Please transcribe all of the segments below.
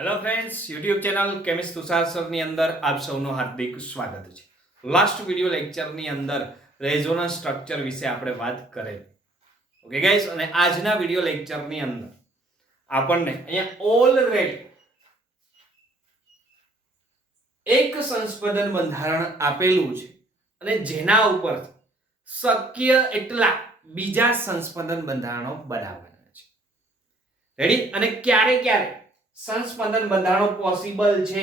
Hello friends, YouTube channel chemist Tushar સરની અંદર આપ સૌનું હાર્દિક સ્વાગત છે. લાસ્ટ વિડિયો લેક્ચરની અંદર રેઝોનન્સ સ્ટ્રક્ચર વિશે આપણે વાત કરેલી. ઓકે ગાઈસ, અને આજના વિડિયો લેક્ચરની અંદર આપણને અહીંયા ઓલરેડી એક સંસ્પંદન બંધારણ આપેલું છે અને જેના ઉપર શક્ય એટલા બીજા સંસ્પંદન બંધારણો બનાવવાના છે. રેડી? અને ક્યારે ક્યારે સંસ્પંદન બંધારણો પોસિબલ છે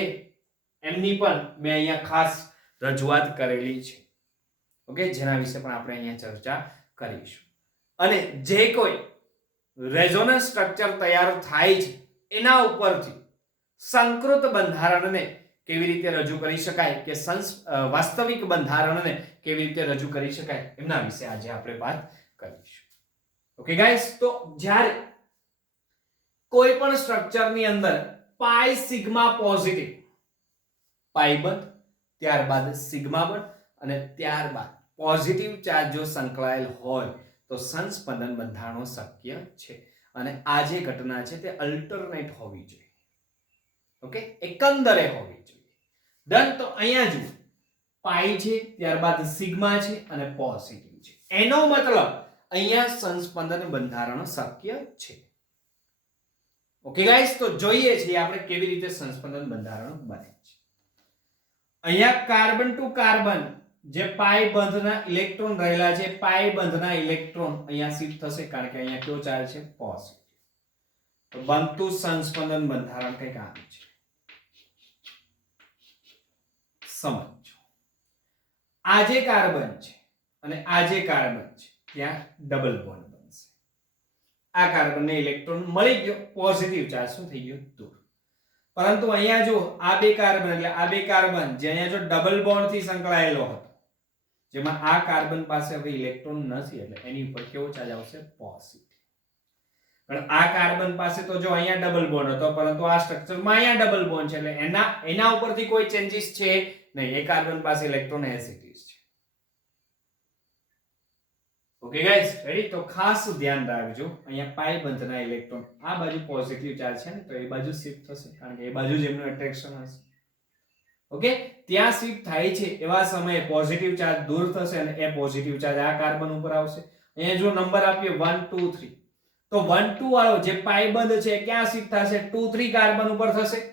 એમની પણ મેં અહીંયા ખાસ રજૂઆત કરેલી છે. ઓકે, જેના વિશે પણ આપણે અહીંયા ચર્ચા કરીશું. અને જે કોઈ રેઝોનન્સ સ્ટ્રક્ચર તૈયાર થાય છે એના ઉપરથી સંકૃત બંધારણને કેવી રીતે રજૂ કરી શકાય કે વાસ્તવિક બંધારણને કેવી રીતે રજૂ કરી શકાય એમના વિશે આજે આપણે વાત કરીશું. ઓકે ગાઈસ, તો જ્યારે કોઈ પણ સ્ટ્રક્ચરની અંદર પાઈ સિગ્મા પોઝિટિવ, પાઈ બંધ, ત્યારબાદ સિગ્મા બંધ અને ત્યારબાદ પોઝિટિવ ચાર્જ જો સંકળાયેલ હોય તો સંસ્પંદન બંધારણો શક્ય છે. અને આ જે ઘટના છે તે અલ્ટરનેટ હોવી જોઈએ. ઓકે, એકંદરે હોવી જોઈએ. ડન. તો અહીંયા જુઓ, પાઈ છે, ત્યારબાદ સિગ્મા છે અને પોઝિટિવ છે. એનો મતલબ અહીંયા સંસ્પંદન બંધારણ શક્ય છે. ઓકે ગાઈસ, તો જોઈએ છીએ આપણે કેવી રીતે સંસ્પંદન બંધારણ બને છે. અહીંયા કાર્બન ટુ કાર્બન જે પાઈ બંધના ઇલેક્ટ્રોન રહેલા છે, પાઈ બંધના ઇલેક્ટ્રોન અહીંયા શિફ્ટ થશે કારણ કે અહીંયા કયો ચાર્જ છે? પોઝિટિવ. તો બનતું સંસ્પંદન બંધારણ કંઈક આવું છે. સમજો, આ જે કાર્બન છે અને આ જે કાર્બન છે ત્યાં ડબલ બોન્ડ બનશે. આ કાર્બનને ઇલેક્ટ્રોન મળી ગયો, પોઝિટિવ ચાર્જ શું થઈ ગયો? દૂર. પરંતુ અહીંયા જો આ બે કાર્બન, એટલે આ બે કાર્બન જે અહીંયા જો ડબલ બોન્ડ થી સંકળાયેલો હતો, જેમાં આ કાર્બન પાસે હવે ઇલેક્ટ્રોન નથી એટલે એની ઉપર કેવો ચાર્જ આવશે? પોઝિટિવ. પણ આ કાર્બન પાસે તો જો અહીંયા ડબલ બોન્ડ હતો, પરંતુ આ સ્ટ્રક્ચરમાં અહીંયા ડબલ બોન્ડ છે એટલે એના ઉપરથી કોઈ ચેન્જીસ છે નહીં. એ કાર્બન પાસે ઇલેક્ટ્રોન એઝ ઇટ ઇઝ છે. Okay guys, ready? તો ખાસ ધ્યાન રાખજો, અહીંયા પાઈ બંધના ઇલેક્ટ્રોન આ બાજુ પોઝિટિવ ચાર્જ છે ને, તો એ બાજુ શિફ્ટ થશે કારણ કે એ બાજુ જ એમનું એટ્રેક્શન હશે. ઓકે, ત્યાં શિફ્ટ થાય છે એવા સમયે પોઝિટિવ ચાર્જ દૂર થશે અને એ પોઝિટિવ ચાર્જ આ કાર્બન ઉપર આવશે. અહીંયા જો નંબર આપીએ 1 2 3, તો 1 2 વાળો જે પાઈ બંધ છે ક્યાં શિફ્ટ થશે? 2 3 કાર્બન ઉપર થશે.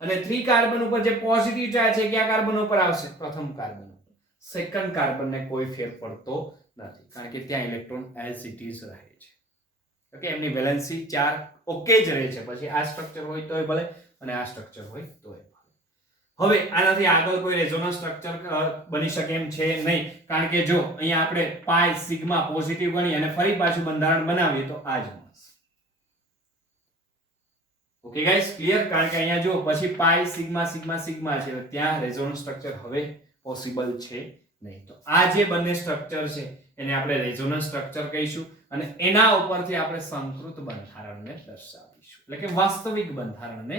અને 3 કાર્બન ઉપર જે પોઝિટિવ ચાર્જ છે ક્યાં કાર્બન ઉપર આવશે? પ્રથમ કાર્બન ઉપર. સેકન્ડ કાર્બનને કોઈ ફેર પડતો નથી કારણ કે ત્યાં ઇલેક્ટ્રોન એઝ ઇટ ઇઝ રહે છે. ઓકે, એમની વેલેન્સી 4 ઓકે જ રહે છે. પછી આ સ્ટ્રક્ચર હોય તોય ભલે અને આ સ્ટ્રક્ચર હોય તોય ભલે. હવે આનાથી આગળ કોઈ રેઝોનન્સ સ્ટ્રક્ચર બની શકે એમ છે નહીં કારણ કે જો અહીંયા આપણે પાઈ સિગ્મા પોઝિટિવ ગણી અને ફરી પાછું બંધારણ બનાવીએ તો આ જ મળશે. Okay guys, clear? કારણ કે અહીંયા જો પછી પાઈ સિગ્મા સિગ્મા સિગ્મા છે, ત્યાં રેઝોનન્સ સ્ટ્રક્ચર હવે પોસિબલ છે નહીં. તો આ જે બંને સ્ટ્રક્ચર છે એને આપણે રેઝોનન્સ સ્ટ્રક્ચર કહીશું અને એના ઉપરથી આપણે સંકૃત બંધારણને દર્શાવીશું, એટલે કે વાસ્તવિક બંધારણને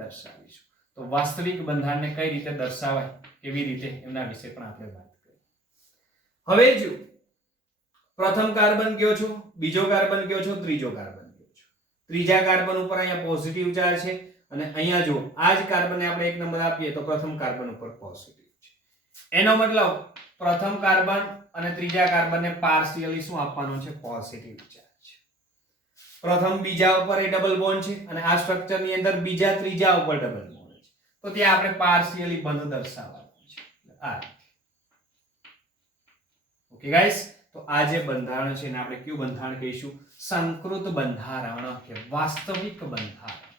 દર્શાવીશું. તો વાસ્તવિક બંધારણને કઈ રીતે દર્શાવાય, કેવી રીતે, એમના વિશે પણ આપણે વાત કરીએ. હવે જો પ્રથમ કાર્બન કયો છો, બીજો કાર્બન કયો છો, ત્રીજો કાર્બન કયો છો. ત્રીજા કાર્બન ઉપર અહીંયા પોઝિટિવ ચાર્જ છે અને અહીંયા જો આ જ કાર્બનને આપણે એક નંબર આપીએ તો પ્રથમ કાર્બન ઉપર પોઝિટિવ છે. એનો મતલબ પ્રથમ કાર્બન અને ત્રીજા કાર્બનને પાર્શિયલી શું આપવાનું છે? Positive charge. પ્રથમ બીજા ઉપર એ ડબલ બોન્ડ છે અને આ સ્ટ્રક્ચરની અંદર બીજા ત્રીજા ઉપર ડબલ બોન્ડ છે, તો ત્યાં આપણે પાર્શિયલી બંધ દર્શાવવાનું છે. આ ઓકે ગાઈસ, તો આ જે બંધારણ છે એને આપણે કયું બંધારણ કહીશું? સંકૃત બંધારણ કે વાસ્તવિક બંધારણ.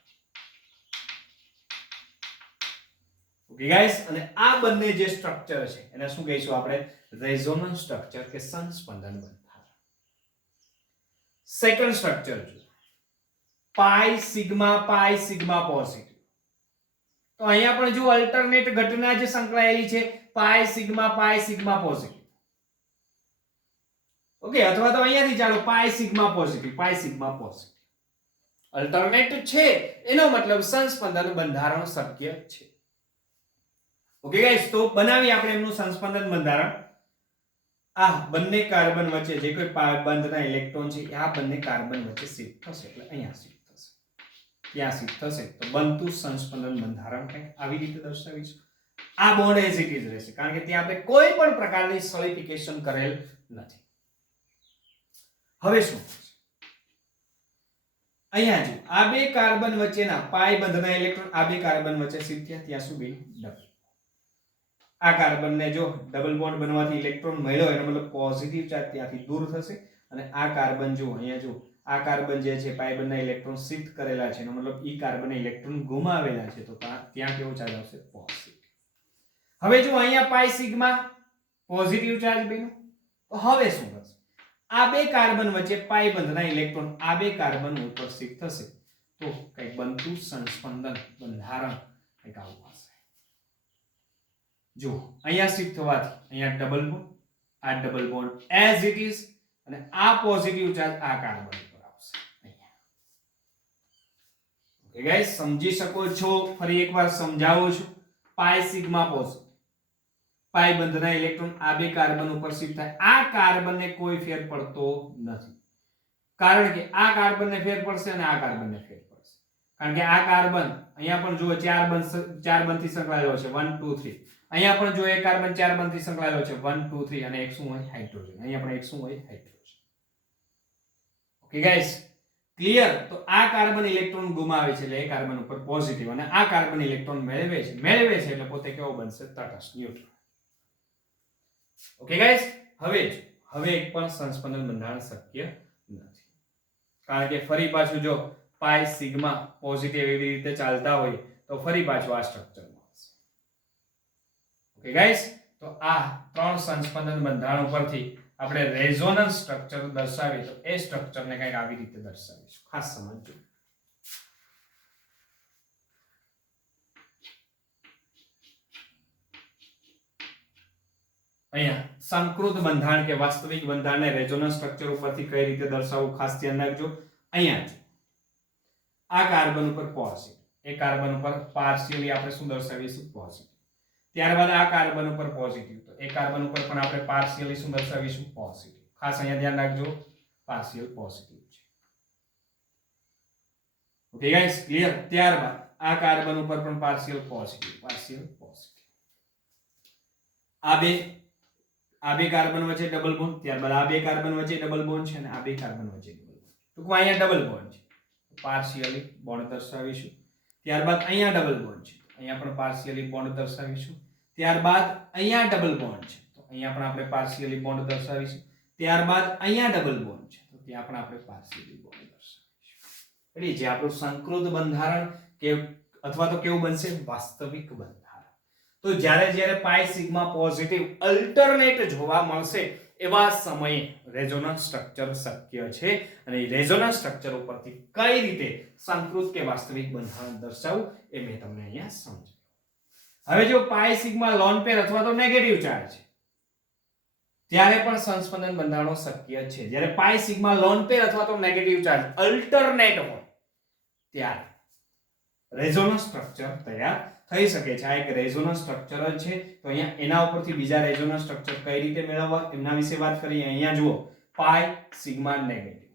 ઓકે ગાઈસ, અને આ બંને જે સ્ટ્રક્ચર છે એને શું કહીશું આપણે? રેઝોનન્સ સ્ટ્રક્ચર કે સંસ્પંદન બંધારણ. સેકન્ડ સ્ટ્રક્ચર જો પાઈ સિગ્મા પોઝિટિવ, તો અહીંયા પણ જો અલ્ટરનેટ ઘટના જે સંકળાયેલી છે પાઈ સિગ્મા પોઝિટિવ. ઓકે, અથવા તો અહીંયાથી ચાલો પાઈ સિગ્મા પોઝિટિવ અલ્ટરનેટ છે, એનો મતલબ સંસ્પંદન બંધારણ શક્ય છે. ઓકે ગાઈસ, તો બનાવી આપણે એમનું સંસ્પંદન બંધારણ. આ બંને કાર્બન વચ્ચે જે કોઈ બંધના ઇલેક્ટ્રોન છે આ બંને કાર્બન વચ્ચે શિફ્ટ થશે એટલે અહીંયા શિફ્ટ થશે. ત્યાં શિફ્ટ થશે તો બનતું સંસ્પંદન બંધારણ કંઈક આવી રીતે દર્શાવીશું. આ બોન્ડ એઝ ઇટ ઇઝ રહેશે કારણ કે ત્યાં આપણે કોઈ પણ પ્રકારની સોલિડિફિકેશન કરેલ નથી. હવે શું અહીંયા જો આ બે કાર્બન વચ્ચેના પાઈ બંધના ઇલેક્ટ્રોન આ બે કાર્બન વચ્ચે શિફ્ટ થયા ત્યાં સુધી ડબલ. આ કાર્બનને જો ડબલ બોન્ડ બનવાથી ઇલેક્ટ્રોન મળ્યો એનો મતલબ પોઝિટિવ ચાર્જ ત્યાંથી દૂર થશે અને આ કાર્બન જો અહીંયા જો આ કાર્બન જે છે પાઈ બંધના ઇલેક્ટ્રોન શિફ્ટ કરેલા છે એનો મતલબ ઈ કાર્બને ઇલેક્ટ્રોન ગુમાવેલા છે તો ત્યાં કેવો ચાર્જ આવશે પોઝિટિવ. હવે જો અહીંયા પાઈ સિગ્મા પોઝિટિવ ચાર્જ બન્યો તો હવે શું થશે આ બે કાર્બન વચ્ચે પાઈ બંધના ઇલેક્ટ્રોન આ બે કાર્બન ઉપર શિફ્ટ થશે તો કંઈક બનતું સંસ્પંદન બંધારણ કંઈક આવું હશે. જો અહીંયા શિફ્ટ થવાથી અહીંયા ડબલ બોન્ડ આ double bond as it is અને આ પોઝિટિવ ચાર્જ આ કાર્બન ઉપર આવશે અહીંયા. ઓકે ગાઈસ સમજી શકો છો. ફરી એકવાર સમજાવું છું. પાઈ સિગ્મા પોઝિટિવ પાઈ બંધના ઇલેક્ટ્રોન આ બે કાર્બન ઉપર શિફ્ટ થાય. આ કાર્બનને કોઈ ફેર પડતો નથી કારણ કે આ કાર્બનને ફેર પડશે અને આ કાર્બનને ફેર પડશે કારણ કે આ કાર્બન અહીંયા પણ જુઓ ચાર બંધથી સંકળાયેલો છે 1 2 3. અહીંયા પણ જો એક કાર્બન ચાર બંધથી સંકળાયેલો છે 1 2 3 અને એક શું હોય હાઇડ્રોજન. અહીંયા પણ એક શું હોય હાઇડ્રોજન. Okay guys clear. તો આ કાર્બન ઇલેક્ટ્રોન ગુમાવે છે એટલે એ કાર્બન ઉપર પોઝિટિવ અને આ કાર્બન ઇલેક્ટ્રોન મેળવે છે એટલે પોતે કેવો બનશે તટસ્થ ન્યુટ્રલ. ઓકે ગાઈસ હવે એક પણ સંસ્પંદન બંધારણ શક્ય નથી કારણ કે ફરી પાછું જો પાઈ સિગ્મા પોઝિટિવ એવી રીતે ચાલતા હોય તો ફરી પાછું આ સ્ટ્રક્ચર મળશે. ઓકે ગાઈસ તો આ ત્રણ સંસ્પંદન બંધારણ ઉપરથી આપણે રેઝોનન્સ સ્ટ્રક્ચર દર્શાવીએ તો એ સ્ટ્રક્ચરને કંઈક આવી રીતે દર્શાવીશું. ખાસ સમજજો. અહીંયા સંકૃત બંધારણ કે વાસ્તવિક બંધારણને રેઝોનન્સ સ્ટ્રક્ચર ઉપરથી કઈ રીતે દર્શાવવું ખાસ ધ્યાન રાખજો. અહીંયા આ કાર્બન ઉપર પોઝિટિવ એ કાર્બન ઉપર પાર્શિયલી આપણે શું દર્શાવીશું પોઝિટિવ. ત્યારબાદ આ કાર્બન ઉપર પોઝિટિવ તો એ કાર્બન ઉપર પણ આપણે પાર્શિયલી શું દર્શાવીશું પોઝિટિવ. ખાસ અહીંયા ધ્યાન રાખજો પાર્શિયલ પોઝિટિવ છે. Okay guys clear. ત્યારબાદ આ કાર્બન ઉપર પણ પાર્શિયલ પોઝિટિવ આ બે કાર્બન વચ્ચે ડબલ બોન્ડ. ત્યારબાદ આ બે કાર્બન વચ્ચે ડબલ બોન્ડ છે અને આ બે કાર્બન વચ્ચે ડબલ બોન્ડ. ટૂંકમાં અહીંયા ડબલ બોન્ડ છે પાર્શિયલી બોન્ડ દર્શાવીશું. ત્યારબાદ અહીંયા ડબલ બોન્ડ છે અહીંયા પણ પાર્શિયલી બોન્ડ દર્શાવીશું. ત્યારબાદ અહીંયા ડબલ બોન્ડ છે તો અહીંયા પણ આપણે પાર્શિયલી બોન્ડ દર્શાવીશું. ત્યારબાદ અહીંયા ડબલ બોન્ડ છે તો ત્યાં પણ આપણે પાર્શિયલી બોન્ડ દર્શાવીશું. એટલે જે આપણું સંકૃત બંધારણ કે અથવા તો કેવું બનશે વાસ્તવિક બંધારણ. તો જ્યારે પાઈ સિગ્મા પોઝિટિવ અલ્ટરનેટ જોવા મળશે એવા સમયે રેઝોનન્સ સ્ટ્રક્ચર શક્ય છે અને રેઝોનન્સ સ્ટ્રક્ચર ઉપરથી કઈ રીતે સંકૃત કે વાસ્તવિક બંધારણ દર્શાવવું એ મેં તમને અહીંયા સમજાવ્યું. હવે જો પાઈ સિગ્મા લોન પેર અથવા તો નેગેટિવ ચાર્જ છે ત્યારે પણ સંસ્પંદન બંધારણો શક્ય છે. જ્યારે પાઈ સિગ્મા લોન પેર અથવા તો નેગેટિવ ચાર્જ અલ્ટરનેટ હોય ત્યારે રેઝોનન્સ સ્ટ્રક્ચર તૈયાર થઈ શકે છે. આ એક રેઝોનન્સ સ્ટ્રક્ચર જ છે. તો અહીંયા એના ઉપરથી બીજા રેઝોનન્સ સ્ટ્રક્ચર કઈ રીતે મેળવવા એમના વિશે વાત કરીએ. અહીંયા જુઓ પાઈ સિગ્મા નેગેટિવ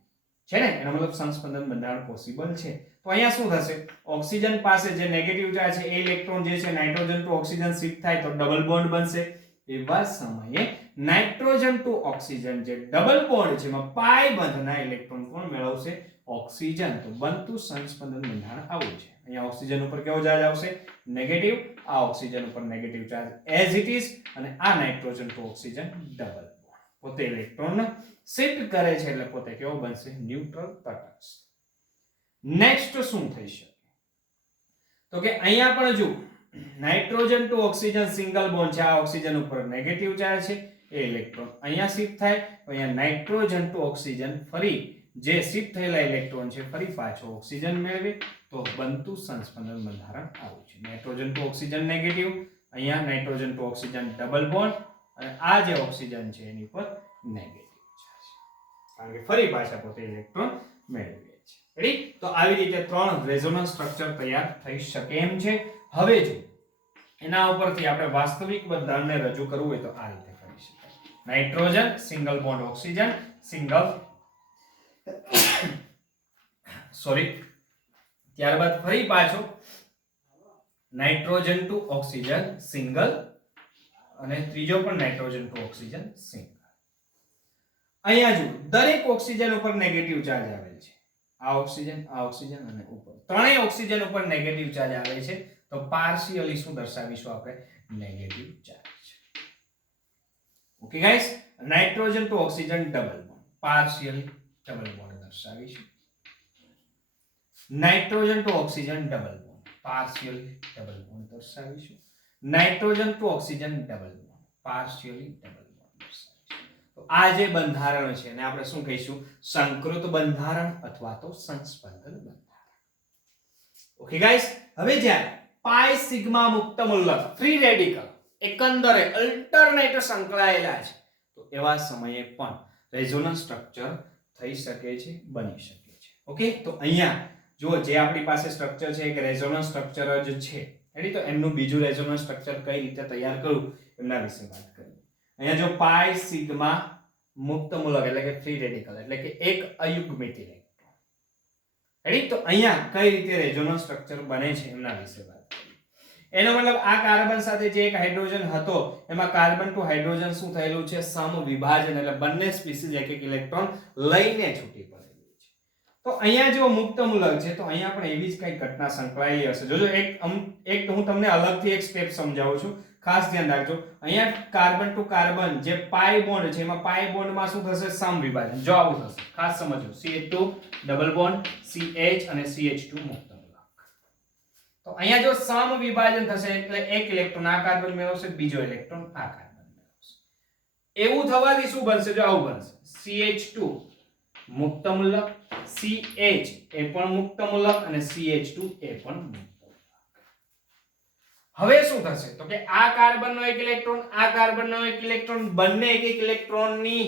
છે ને એનો મતલબ સંસ્પંદન બંધારણ પોસિબલ છે. તો અહીંયા શું થશે ઓક્સિજન પાસે જે નેગેટિવ ચાર્જ છે એ ઇલેક્ટ્રોન જે છે નાઇટ્રોજન ટુ ઓક્સિજન શિફ્ટ થાય તો ડબલ બોન્ડ બનશે. એવા સમયે નાઇટ્રોજન ટુ ઓક્સિજન જે ડબલ બોન્ડ છે એમાં પાઈ બંધના ઇલેક્ટ્રોન કોણ મેળવશે ઓક્સિજન. તો બનતું સંસ્પંદન બંધારણ આવું છે. અહીંયા ઓક્સિજન ઉપર કેવો ચાર્જ આવશે નેગેટિવ. આ ઓક્સિજન ઉપર negative charge as it is અને આ nitrogen to oxygen double bond પોતે ઇલેક્ટ્રોન શિફ્ટ કરે છે એટલે પોતે કેવો બનશે ન્યુટ્રલ તટસ્થ. નેક્સ્ટ શું થઈ શકે તો કે અહીંયા પણ જો nitrogen to oxygen single bond છે. આ ઓક્સિજન ઉપર નેગેટિવ ચાર્જ છે એ ઇલેક્ટ્રોન અહીંયા શિફ્ટ થાય તો અહીંયા નાઇટ્રોજન ટુ ઓક્સિજન ફરી જે શિફ્ટ થયેલા ઇલેક્ટ્રોન છે ફરી પાછો ઓક્સિજન મેળવે તો બનતું સંસ્પંદન બંધારણ આવું છે. નાઇટ્રોજન ટુ ઓક્સિજન નેગેટિવ અહીંયા nitrogen to oxygen double bond અને આ જે ઓક્સિજન છે એની પર નેગેટિવ ચાર્જ કારણ કે ફરી પાછા પોતે ઇલેક્ટ્રોન મેળવે છે. રેડી. તો આવી રીતે ત્રણ રેઝોનન્સ સ્ટ્રક્ચર તૈયાર થઈ શકે એમ છે. હવે જો એના ઉપરથી આપણે વાસ્તવિક બંધારણને રજૂ કરવું હોય તો આ રીતે કરી શકાય. Nitrogen single bond oxygen single ત્યારબાદ ફરી પાછો નાઇટ્રોજન ટુ ઓક્સિજન સિંગલ અને ત્રીજો પણ નાઇટ્રોજન ટુ ઓક્સિજન સિંગલ. અહીંયા જો દરેક ઓક્સિજન ઉપર નેગેટિવ ચાર્જ આવેલ છે. આ ઓક્સિજન અને ઉપર ત્રણેય ઓક્સિજન ઉપર નેગેટિવ ચાર્જ આવે છે. તો પાર્શિયલી શું દર્શાવીશું આપણે? Negative charge. Okay guys, nitrogen to oxygen double bond, partially double bond દર્શાવીશું. Nitrogen to oxygen double bond, partially double bond દર્શાવીશું. Nitrogen to oxygen double bond, partially double bond દર્શાવીશું. તો આ જે બંધારણ છે એને આપણે શું કહીશું? સંકૃત બંધારણ અથવા તો સંસ્પંદન બંધારણ. ઓકે ગાઈસ, હવે જ્યારે પાઈ સિગ્મા મુક્ત મૂલક ફ્રી રેડિકલ એકંદરે અલ્ટરનેટ સંકળાયેલા છે તો એવા સમયે પણ રેઝોનન્સ સ્ટ્રક્ચર થઈ શકે છે, બની શકે છે. ઓકે, તો અહીંયા જો જે આપણી પાસે સ્ટ્રક્ચર છે એક રેઝોનન્સ સ્ટ્રક્ચર જ છે. રેડી? તો એમનું બીજું રેઝોનન્સ સ્ટ્રક્ચર કઈ રીતે તૈયાર કરવું એમના વિશે વાત કરીએ. અહીંયા જો પાઈ સિગ્મા મુક્ત મૂલક એટલે કે ફ્રી રેડિકલ એટલે કે એક અયુગ્મિત ઇલેક્ટ્રોન. રેડી? તો અહીંયા કઈ રીતે રેઝોનન્સ સ્ટ્રક્ચર બને છે એમના વિશે વાત કરીએ. એનો મતલબ આ કાર્બન સાથે જે એક હાઇડ્રોજન હતો એમાં કાર્બન ટુ હાઇડ્રોજન શું થયેલું છે? સમવિભાજન, એટલે બંને સ્પીસીઝ એક એક ઇલેક્ટ્રોન લઈને છૂટી પડેલી છે. તો અહીંયા જો મુક્ત મૂલક છે તો અહીંયા પણ એવી જ કઈ ઘટના સંકળાયેલી હશે. જોજો એક હું તમને અલગથી એક સ્ટેપ સમજાવું છું, ખાસ ધ્યાન રાખજો. અહીંયા કાર્બન ટુ કાર્બન જે પાઈ બોન્ડ છે એમાં પાઈ બોન્ડમાં શું થશે? સમવિભાજન. જો આવું થશે, ખાસ સમજો. CH2 ડબલ બોન્ડ CH અને CH2 મુક્ત. તો અહીંયા જો સમવિભાજન થશે એટલે એક ઇલેક્ટ્રોન આ કાર્બન મેળવશે, બીજો ઇલેક્ટ્રોન આ કાર્બન મેળવશે. એવું થવાથી શું બનશે? જો આવું બનશે. CH2 મુક્ત મૂલક, CH એ પણ મુક્ત મૂલક અને CH2 એ પણ મુક્ત મૂલક. હવે શું થશે? તો કે આ કાર્બનનો એક ઇલેક્ટ્રોન આ કાર્બનનો એક ઇલેક્ટ્રોન બંને એક એક ઇલેક્ટ્રોનની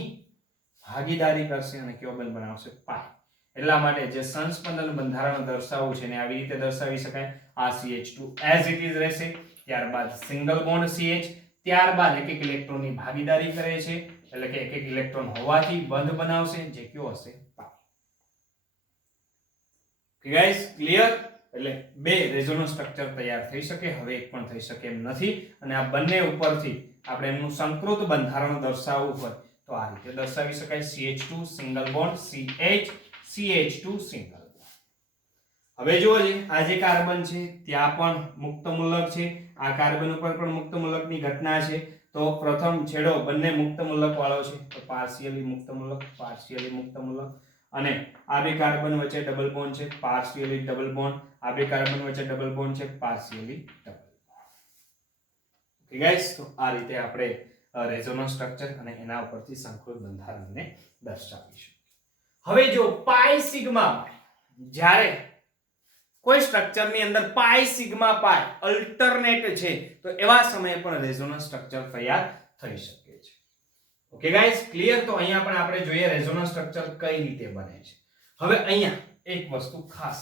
ભાગીદારી કરશે અને કયો બંધ બનાવશે? પાઈ. એટલા માટે જે સંસ્પંદન બંધારણ દર્શાવવું છે ને આવી રીતે દર્શાવી શકાય. આ CH2 એઝ ઇટ ઇઝ રહેશે, ત્યારબાદ સિંગલ બોન્ડ CH, ત્યારબાદ એક એક ઇલેક્ટ્રોનની ભાગીદારી કરે છે એટલે કે એક એક ઇલેક્ટ્રોન હોવાથી બંધ બનાવશે જે કયો હશે? પાઈ. Okay guys, clear? એટલે બે રેઝોનન્સ સ્ટ્રક્ચર તૈયાર થઈ શકે, હવે એક પણ થઈ શકે એમ નથી. અને આ બંને ઉપરથી આપણે એમનું સંકૃત બંધારણ દર્શાવવું હોય તો આ રીતે દર્શાવી શકાય. CH2 single bond CH, CH2 single. હવે જુઓ આ જે કાર્બન છે ત્યાં પણ મુક્ત મૂલક છે, આ કાર્બન ઉપર પણ મુક્ત મૂલકની ઘટના છે. તો પ્રથમ છેડો બંને મુક્ત મૂલક વાળો છે તો પાર્શિયલી મુક્ત મૂલક, પાર્શિયલી મુક્ત મૂલક. અને આ બે કાર્બન વચ્ચે ડબલ બોન્ડ છે, પાર્શિયલી ડબલ બોન્ડ. આ બે કાર્બન વચ્ચે ડબલ બોન્ડ છે, partially double bond. Okay guys, તો આ રીતે આપણે રેઝોનન્સ સ્ટ્રક્ચર અને એના ઉપરથી સંકૃત બંધારણને દર્શાવીશું. હવે જો પાઈ સિગ્મા જ્યારે કોઈ સ્ટ્રક્ચરની અંદર પાઈ સિગ્મા પાઈ અલ્ટરનેટ છે તો એવા સમયે પણ રેઝોનન્સ સ્ટ્રક્ચર તૈયાર થઈ શકે છે. Okay guys, clear? તો અહીંયા પણ આપણે જોઈએ રેઝોનન્સ સ્ટ્રક્ચર કઈ રીતે બને છે. હવે અહીંયા એક વસ્તુ ખાસ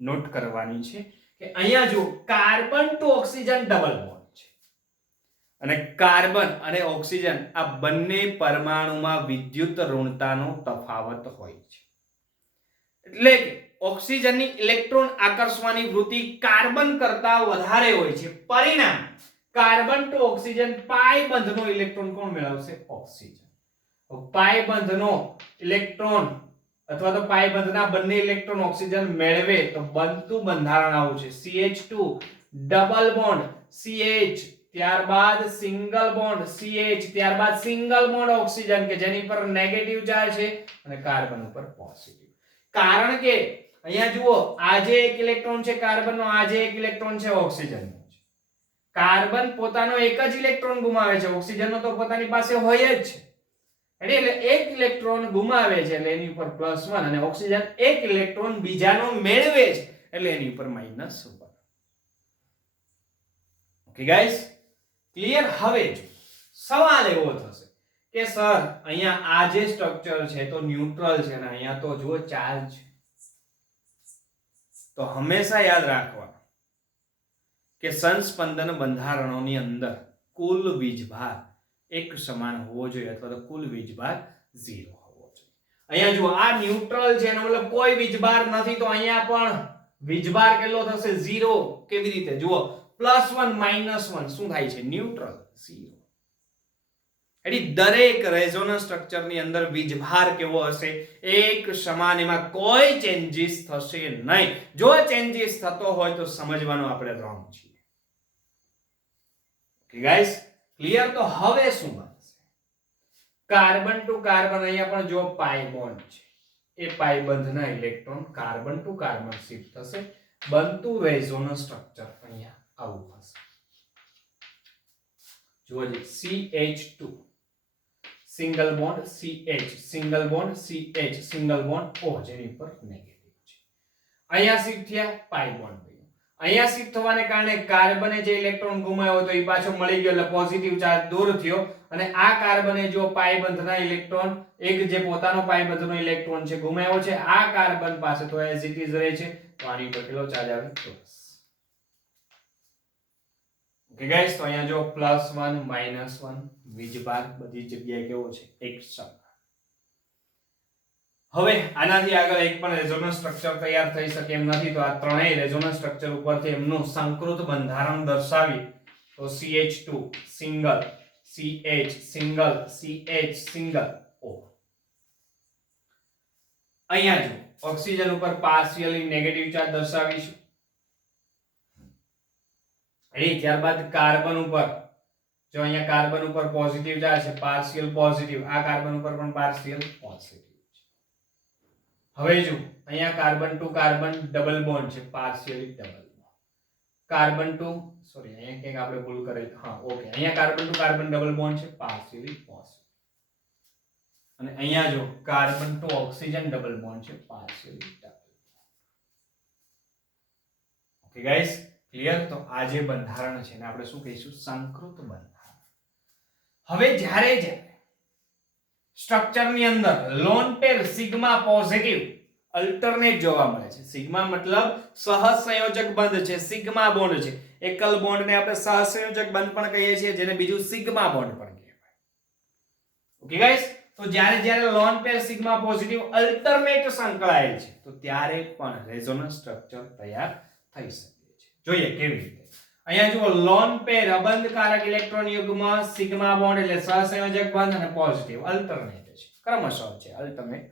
નોટ કરવાની છે કે અહીંયા જો carbon to oxygen double bond છે અને કાર્બન અને ઓક્સિજન આ બંને પરમાણુમાં વિદ્યુત ઋણતાનો તફાવત હોય છે. એટલે કે ઓક્સિજનની ઇલેક્ટ્રોન આકર્ષવાની વૃત્તિ કાર્બન કરતા વધારે હોય છે. પરિણામ carbon to oxygen pi બંધનો electron કોણ મેળવશે? ઓક્સિજન. પાઈ બંધનો ઇલેક્ટ્રોન અથવા તો પાઈ બંધના બંને ઇલેક્ટ્રોન ઓક્સિજન મેળવે તો બનતું બંધારણ આવું છે. CH2 ડબલ બોન્ડ CH, ત્યારબાદ સિંગલ બોન્ડ CH, ત્યારબાદ સિંગલ બોન્ડ ઓક્સિજન કે જેની પર નેગેટિવ ચાર્જ છે અને કાર્બન ઉપર પોઝિટિવ. કારણ કે અહીંયા જુઓ આ જે એક ઇલેક્ટ્રોન છે કાર્બનનો, આ જે એક ઇલેક્ટ્રોન છે ઓક્સિજનનો છે. કાર્બન પોતાનો એક જ ઇલેક્ટ્રોન ગુમાવે છે, ઓક્સિજનનો તો પોતાની પાસે હોય જ છે. એટલે એક ઇલેક્ટ્રોન ગુમાવે છે એટલે એની ઉપર +1 અને ઓક્સિજન એક ઇલેક્ટ્રોન બીજાનો મેળવે છે એટલે એની ઉપર -1. Okay guys, clear? હવે સવાલ એવો થશે કે સર અહીંયા આ જે સ્ટ્રક્ચર છે તો ન્યુટ્રલ છે ને અહીંયા તો જુઓ ચાર્જ. તો હંમેશા યાદ રાખવાનું કે સંસ્પંદન બંધારણોની અંદર કુલ વીજભાર એક સમાન હોવો જોઈએ અથવા તો કુલ વીજભાર 0 હોવો જોઈએ. અહીંયા જુઓ આ ન્યુટ્રલ છે એનો મતલબ કોઈ વીજભાર નથી તો અહીંયા પણ વીજભાર કેટલો થશે 0. કેવી રીતે જુઓ +1 -1 શું થાય છે ન્યુટ્રલ 0. એટલે દરેક રેઝોનન્સ સ્ટ્રક્ચર ની અંદર વીજભાર કેવો હશે એક સમાન, એમાં કોઈ ચેન્જીસ થશે નહીં. જો ચેન્જીસ થતો હોય તો સમજવાનું આપણે રોંગ છીએ. Okay guys clear. તો હવે શું બનશે કાર્બન ટુ કાર્બન, અહીંયા પણ જો પાઈ બોન્ડ છે, એ પાઈ બંધના electron carbon to carbon shift થશે, બનતું રેઝોનન્સ સ્ટ્રક્ચર અહીંયા આવું હશે. જુઓ CH2 single bond CH, single bond CH, single bond O, જેની પર નેગેટિવ છે. અહીંયા શિફ્ટ થયા પાઈ બોન્ડ બન્યો. અહીંયા શિફ્ટ થવાને કારણે કાર્બને જે ઇલેક્ટ્રોન ગુમાવ્યો હતો એ પાછો મળી ગયો, એટલે પોઝિટિવ ચાર્જ દૂર થયો. અને આ કાર્બને જો પાઈ બંધના ઇલેક્ટ્રોન, એક જે પોતાનો પાઈ બંધનો ઇલેક્ટ્રોન છે ગુમાવ્યો છે, આ કાર્બન પાસે તો એઝ ઇટ ઇઝ રહે છે. તો આની પર કેટલો ચાર્જ આવે પ્લસ. ઓકે ગાઈસ, તો અહીંયા જો +1 -1 વીજભાર બધી જગ્યાએ કેવો છે એક સમાન. હવે આનાથી આગળ એક પણ રેઝોનન્સ સ્ટ્રક્ચર તૈયાર થઈ શકે એમ નથી. તો આ ત્રણેય રેઝોનન્સ સ્ટ્રક્ચર ઉપરથી એમનું સંકૃત બંધારણ દર્શાવી તો CH2 single, CH single, CH single O. અહીંયા જો ઓક્સિજન ઉપર પાર્શિયલી નેગેટિવ ચાર્જ દર્શાવીશું. એ ત્યારબાદ કાર્બન ઉપર જો અહીંયા કાર્બન ઉપર પોઝિટિવ ચાર્જ છે, પાર્શિયલ પોઝિટિવ, આ કાર્બન ઉપર પણ પાર્શિયલ પોઝિટિવ છે. હવે જો અહીંયા carbon to carbon double bond છે, partially double bond. Carbon to sorry અહીંયા ક્યાંક આપણે ભૂલ કરેલ, હા ઓકે, અહીંયા carbon to carbon double bond છે, પાર્શિયલી પોઝિટિવ. અને અહીંયા જો carbon to oxygen double bond છે, partially double. Okay guys clear. તો આ જે બંધારણ છે ને આપણે શું કહીશું સંકૃત બંધારણ. હવે જ્યારે સ્ટ્રક્ચર ની અંદર lone pair sigma positive alternate જોવા મળે છે. સિગ્મા મતલબ સહસંયોજક બંધ છે, સિગ્મા બોન્ડ છે. એકલ બોન્ડ ને આપણે સહસંયોજક બંધ પણ કહીએ છીએ, જેને બીજું સિગ્મા બોન્ડ પણ કહેવાય. ઓકે ગાઈસ, તો જ્યારે lone pair sigma positive alternate સંકળાયેલ છે તો ત્યારે પણ રેઝોનન્સ સ્ટ્રક્ચર તૈયાર થઈ શકે છે. જોઈએ કેવી રીતે. અહીંયા જુઓ લોન પેર અબંધકારક ઇલેક્ટ્રોન યુગ્મ સિગ્મા બોન્ડ એટલે સહસંયોજક બંધ અને પોઝિટિવ અલ્ટરનેટ છે, ક્રમશઃ છે, અલ્ટરનેટ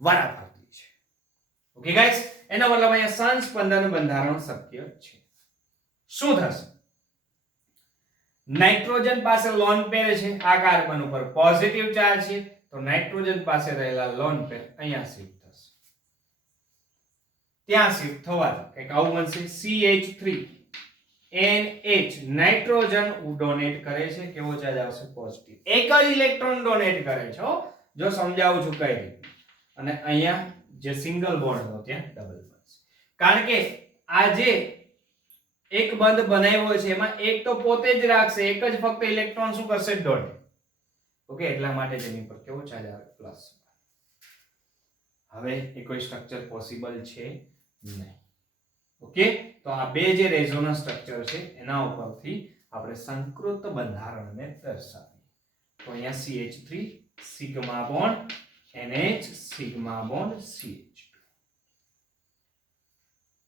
વારાફરતી છે. ઓકે ગાઈસ, એનો મતલબ અહીંયા સંસ્પંદન બંધારણ શક્ય છે. શું થશે નાઇટ્રોજન પાસે લોન પેર છે, આ કાર્બન ઉપર પોઝિટિવ ચાર્જ છે, તો નાઇટ્રોજન પાસે રહેલા લોન પેર અહીંયા શિફ્ટ થશે. ત્યાં શિફ્ટ થવાથી કંઈક આવું બનશે CH3 NH નાઇટ્રોજન ડોનેટ કરે છે, કેવો ચાર્જ આવશે પોઝિટિવ. એક જ ઇલેક્ટ્રોન ડોનેટ કરે છે, જો સમજાવું છું કઈ રીતે. અને અહીંયા જે સિંગલ બોન્ડ હતો ત્યાં ડબલ બનશે, કારણ કે આ જે એક બંધ બનાવ્યો છે એમાં એક તો પોતે જ રાખશે, એક જ ફક્ત ઇલેક્ટ્રોન શું કરશે ડોનેટ. ઓકે, એટલા માટે તેની પર કેવો ચાર્જ આવે પ્લસ. હવે એ કોઈ સ્ટ્રક્ચર પોસિબલ છે નહીં. ઓકે, તો આ બે જે રેઝોનન્સ સ્ટ્રક્ચર છે એના ઉપરથી આપણે સંકૃત બંધારણને દર્શાવીએ. તો અહીંયા CH3 sigma bond NH sigma bond CH2.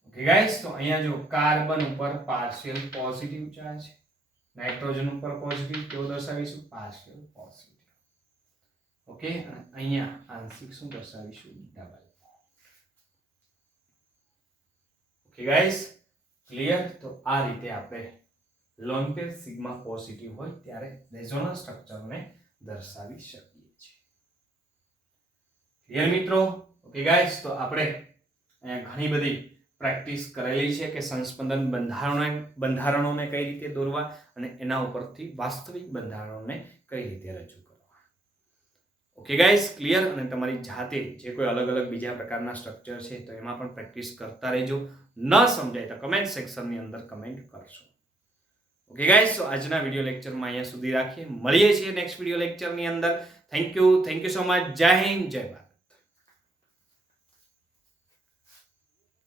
Okay guys, તો અહીંયા જો કાર્બન ઉપર પાર્શિયલ પોઝિટિવ ચાર્જ, નાઇટ્રોજન ઉપર પોઝિટિવ, કેવો દર્શાવીશું પાર્શિયલ પોઝિટિવ. ઓકે, અને અહીંયા આંશિક શું દર્શાવીશું ડબલ. Okay guys clear. તો આ રીતે આપણે લોન પેર સિગ્મા પોઝિટિવ હોય ત્યારે રેઝોનન્સ સ્ટ્રક્ચરને દર્શાવી શકીએ છીએ. ક્લિયર મિત્રો. ઓકે ગાઈસ, તો આપણે અહીંયા ઘણી બધી પ્રેક્ટિસ કરેલી છે કે સંસ્પંદન બંધારણોને કઈ રીતે દોરવા અને એના ઉપરથી વાસ્તવિક બંધારણોને કઈ રીતે રજૂ કરવા. Okay guys clear. અને તમારી જાતે જે કોઈ અલગ અલગ બીજા પ્રકારના સ્ટ્રક્ચર છે તો એમાં પણ પ્રેક્ટિસ કરતા રહેજો. ન સમજાય તો કમેન્ટ સેક્શનની અંદર કમેન્ટ કરશો. ઓકે ગાઈસ, તો આજના વિડિયો લેક્ચરમાં અહીંયા સુધી રાખીએ. મળીએ છીએ નેક્સ્ટ વિડિયો લેક્ચરની અંદર. Thank you so much. જય હિન્દ, જય ભારત.